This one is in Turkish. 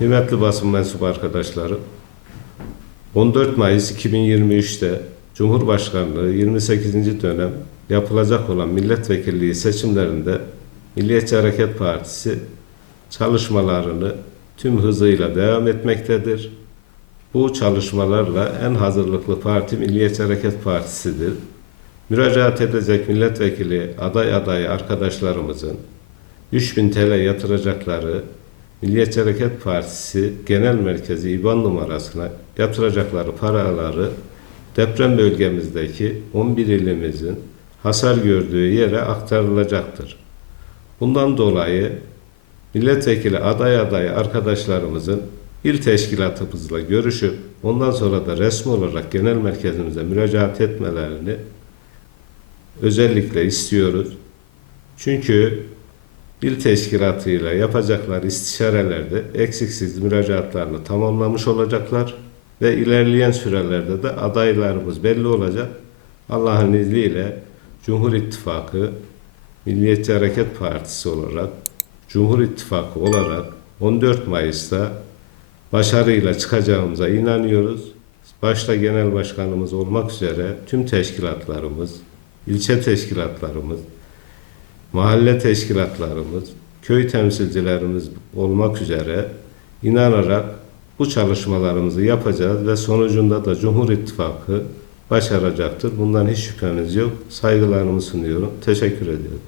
Kıymetli basın mensubu arkadaşlarım, 14 Mayıs 2023'te Cumhurbaşkanlığı 28. dönem yapılacak olan milletvekilliği seçimlerinde Milliyetçi Hareket Partisi çalışmalarını tüm hızıyla devam etmektedir. Bu çalışmalarla en hazırlıklı parti Milliyetçi Hareket Partisi'dir. Müracaat edecek milletvekili aday adayı arkadaşlarımızın 3000 TL yatıracakları Milliyetçi Hareket Partisi Genel Merkezi İBAN numarasına yatıracakları paraları deprem bölgemizdeki 11 ilimizin hasar gördüğü yere aktarılacaktır. Bundan dolayı milletvekili aday adayı arkadaşlarımızın il teşkilatımızla görüşüp ondan sonra da resmi olarak genel merkezimize müracaat etmelerini özellikle istiyoruz. Çünkü il teşkilatıyla yapacakları istişarelerde eksiksiz müracaatlarını tamamlamış olacaklar ve ilerleyen sürelerde de adaylarımız belli olacak. Allah'ın izniyle Cumhur İttifakı Milliyetçi Hareket Partisi olarak Cumhur İttifakı olarak 14 Mayıs'ta başarıyla çıkacağımıza inanıyoruz. Başta genel başkanımız olmak üzere tüm teşkilatlarımız, ilçe teşkilatlarımız, mahalle teşkilatlarımız, köy temsilcilerimiz olmak üzere inanarak bu çalışmalarımızı yapacağız ve sonucunda da Cumhur İttifakı başaracaktır. Bundan hiç şüphemiz yok. Saygılarımı sunuyorum. Teşekkür ediyorum.